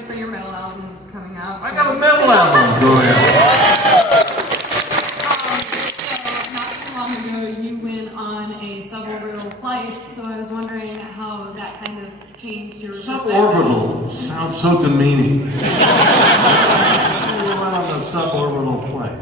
For your metal album coming out. I got a metal album going out. So, not too long ago, you went on a suborbital flight, so I was wondering how that kind of changed your Suborbital sounds so demeaning. We went on a suborbital flight.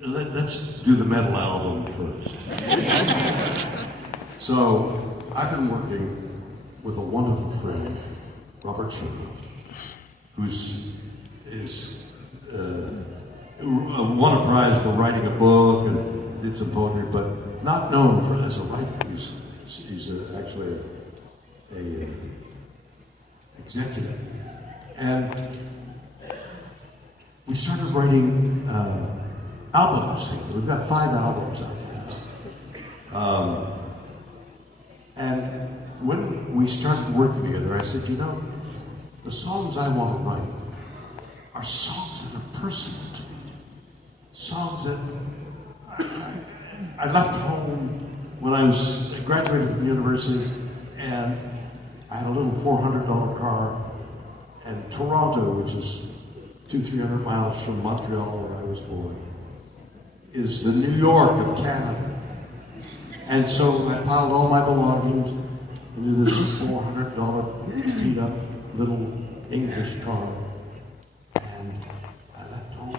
Let's do the metal album first. So, I've been working with a wonderful friend, Robert Shatner, who's won a prize for writing a book and did some poetry, but not known for as a writer. He's actually a executive, and we started writing albums together. We've got 5 albums out there. And when we started working together, I said, you know, the songs I want to write are songs that are personal to me. Songs that I left home when I graduated from university, and I had a little $400 car, and Toronto, which is 200-300 miles from Montreal, where I was born, is the New York of Canada. And so I piled all my belongings into this $400 beat up little English car. And I left home.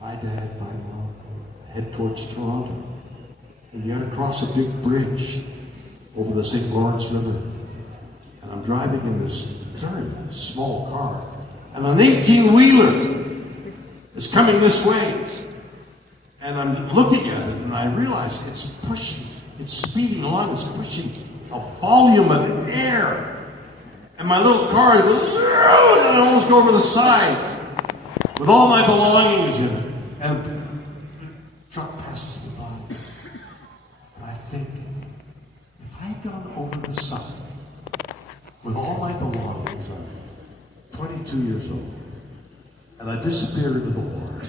Bye Dad, bye Mom. I head towards Toronto. And you gotta cross a big bridge over the St. Lawrence River. And I'm driving in this very small car. And an 18-wheeler is coming this way. And I'm looking at it, and I realize it's pushing, it's speeding along, it's pushing a volume of air. And my little car goes, and I almost go over the side with all my belongings in it. And the truck passes me by. And I think, if I'd gone over the side with all my belongings, I'm 22 years old, and I disappeared into the water.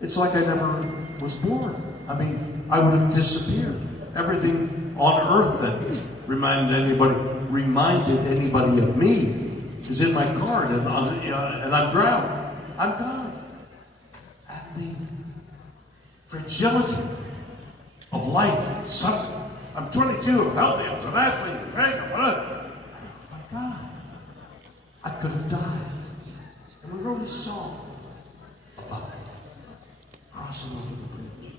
It's like I never was born. I mean, I would have disappeared. Everything on earth that reminded anybody of me is in my car, and I'm drowned. I'm gone. And the fragility of life. I'm 22, I'm healthy, I was an athlete, whatever. My God, I could have died. And we wrote a song about it. Crossing over the bridge.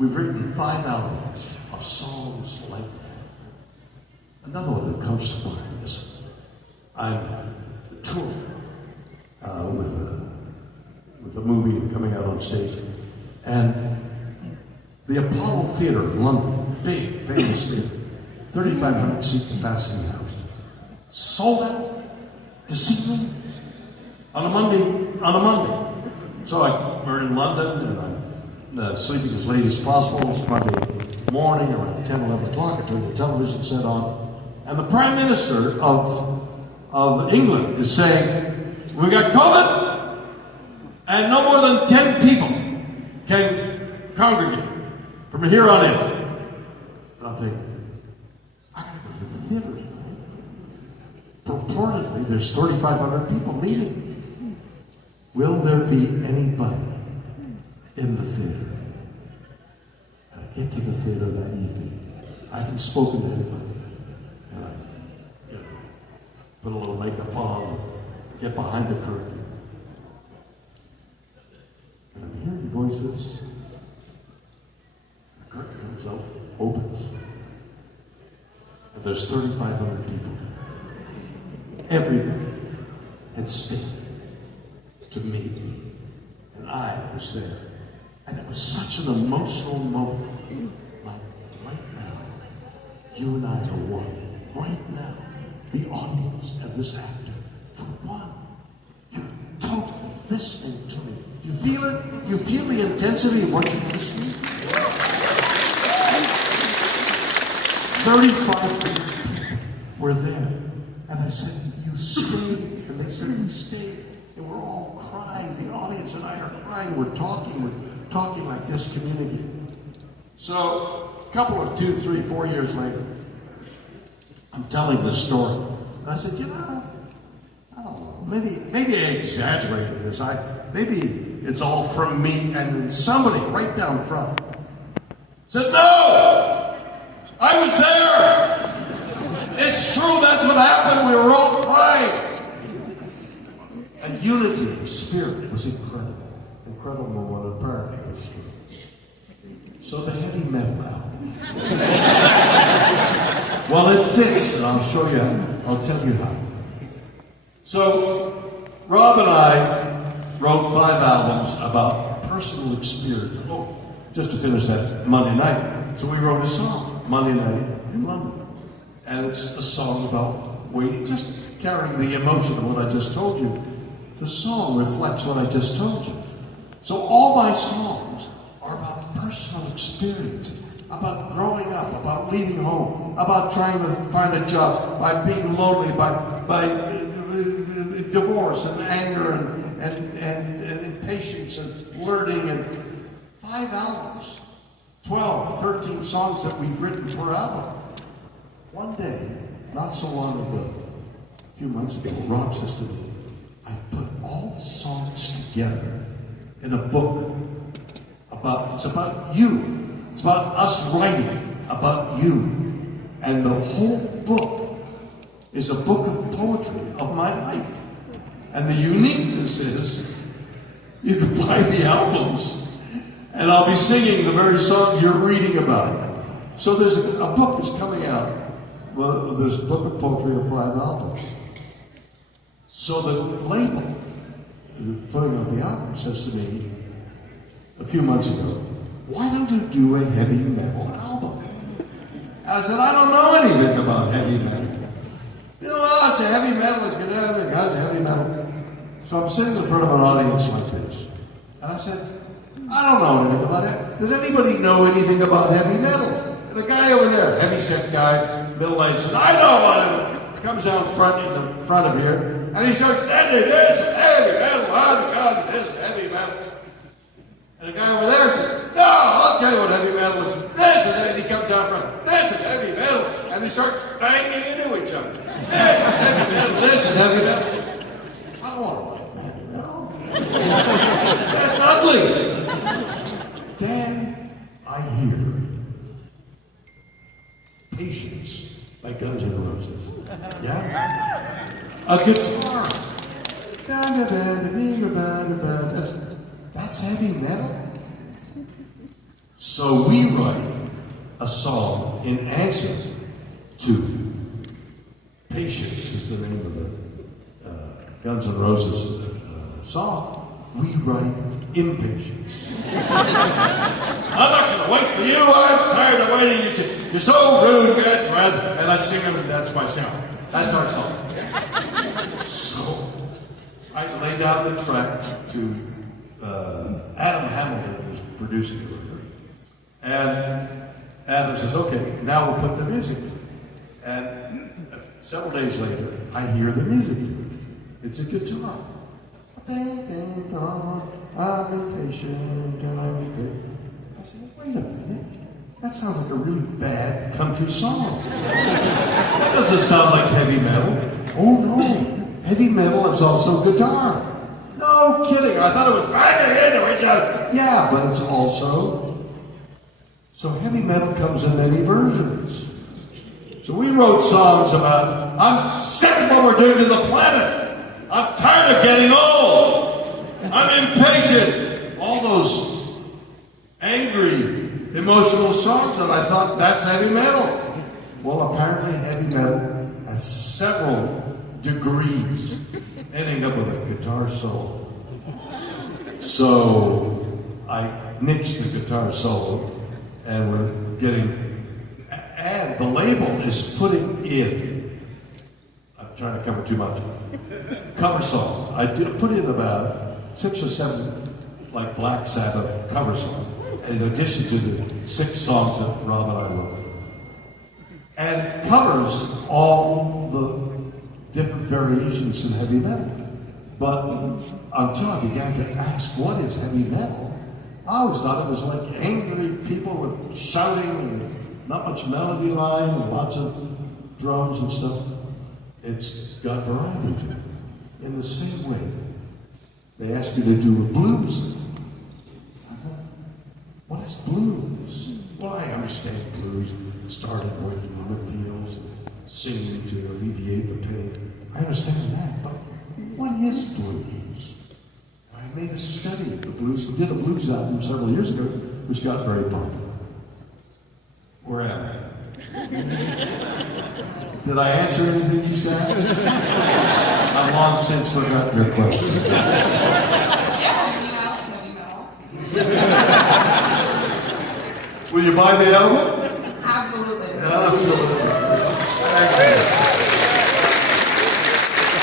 We've written 5 albums of songs like that. Another one that comes to mind is I'm touring with a movie coming out on stage, and the Apollo Theatre in London, big famous theatre, 3,500 seat capacity house, sold out to see me on a Monday. So we're in London, and I'm sleeping as late as possible. It's Monday morning, around 10, 11 o'clock. I turn the television set on, and the Prime Minister of England is saying, we got COVID, and no more than 10 people can congregate from here on in. And I'm thinking, I gotta go to the theater. Purportedly, there's 3,500 people meeting. Will there be anybody in the theater? And I get to the theater that evening. I haven't spoken to anybody. And I put a little makeup on, get behind the curtain. And I'm hearing voices. The curtain comes out, opens. And there's 3,500 people there. Everybody had stayed to meet me, and I was there. And it was such an emotional moment. Like, right now, you and I are one. Right now, the audience and this actor for one. You're totally listening to me. Do you feel it? Do you feel the intensity of what you're listening to? 35 people were there. And I said, you stayed. And they said, we stayed. And we're all crying. The audience and I are crying. We're talking like this community. So a couple of 2, 3, 4 years later, I'm telling this story. And I said, you know, I don't know, maybe I exaggerated this. Maybe it's all from me. And then somebody right down front said, no! I was there! It's true, that's what happened. We were all crying. And unity of spirit was incredible. Incredible one, apparently it was true. So the heavy metal album. Well, it fits, and I'll show you, I'll tell you how. So, Rob and I wrote 5 albums about personal experience. Oh, just to finish that Monday night. So we wrote a song, Monday Night in London. And it's a song about waiting, just carrying the emotion of what I just told you. The song reflects what I just told you. So all my songs are about personal experience, about growing up, about leaving home, about trying to find a job, by being lonely, by divorce and anger and impatience and learning, and 5 albums, 12, 13 songs that we've written per album. One day, not so long ago, a few months ago, Rob says to me, I've put all the songs together in a book it's about you. It's about us writing about you. And the whole book is a book of poetry of my life. And the uniqueness is you can buy the albums and I'll be singing the very songs you're reading about. So there's a book is coming out. Well, this book of poetry of 5 albums. So the label, putting out the album, says to me a few months ago, why don't you do a heavy metal album? And I said, I don't know anything about heavy metal. You know, well, it's a heavy metal, it's gonna have a heavy metal. So I'm sitting in front of an audience like this. And I said, I don't know anything about it. Does anybody know anything about heavy metal? And the guy over there, heavy set guy, middle-aged, said, I know about it. Comes down front in the front of here, and he starts dancing, this is heavy metal, oh God, this is heavy metal. And the guy over there said, no, I'll tell you what heavy metal is. This is heavy, he comes down front, this is heavy metal. And they start banging into each other. This is heavy metal, this is heavy metal. I don't want to write heavy metal. That's ugly. Then I hear Patience by Guns N' Roses. Yeah? A guitar. That's heavy metal. So we write a song in answer to Patience is the name of the Guns N' Roses song. We write Impatience. I'm not going to wait for you. I'm tired of waiting. You're so rude. And I sing them, and that's my song. That's our song. So I lay down the track to Adam Hamilton, who's producing the record. And Adam says, okay, now we'll put the music to it. And several days later, I hear the music to it. It's a guitar. I'm impatient and I'm impatient. I said, wait a minute. That sounds like a really bad country song. That doesn't sound like heavy metal. Oh no, heavy metal is also guitar. No kidding, I thought it was banging into each other. Yeah, but it's also... So heavy metal comes in many versions. So we wrote songs about, I'm sick of what we're doing to the planet. I'm tired of getting old. I'm impatient. All those angry, emotional songs that I thought, that's heavy metal. Well, apparently heavy metal has several degrees, ending up with a guitar solo. So I nixed the guitar solo, and we're getting, and the label is putting in, I'm trying to cover too much, cover songs. I put in about 6 or 7 like Black Sabbath cover songs, in addition to the 6 songs that Rob and I wrote. And covers all the different variations in heavy metal. But until I began to ask what is heavy metal, I always thought it was like angry people with shouting and not much melody line and lots of drums and stuff. It's got variety to it. In the same way, they asked me to do a blues. I thought, what is blues? Well, I understand blues. Started working in the fields, singing to alleviate the pain. I understand that, but what is blues? I made a study of the blues and did a blues album several years ago, which got very popular. Where am I? Did I answer anything you said? I've long since forgotten your question. Will you buy the album? Absolutely. Absolutely. Thank you.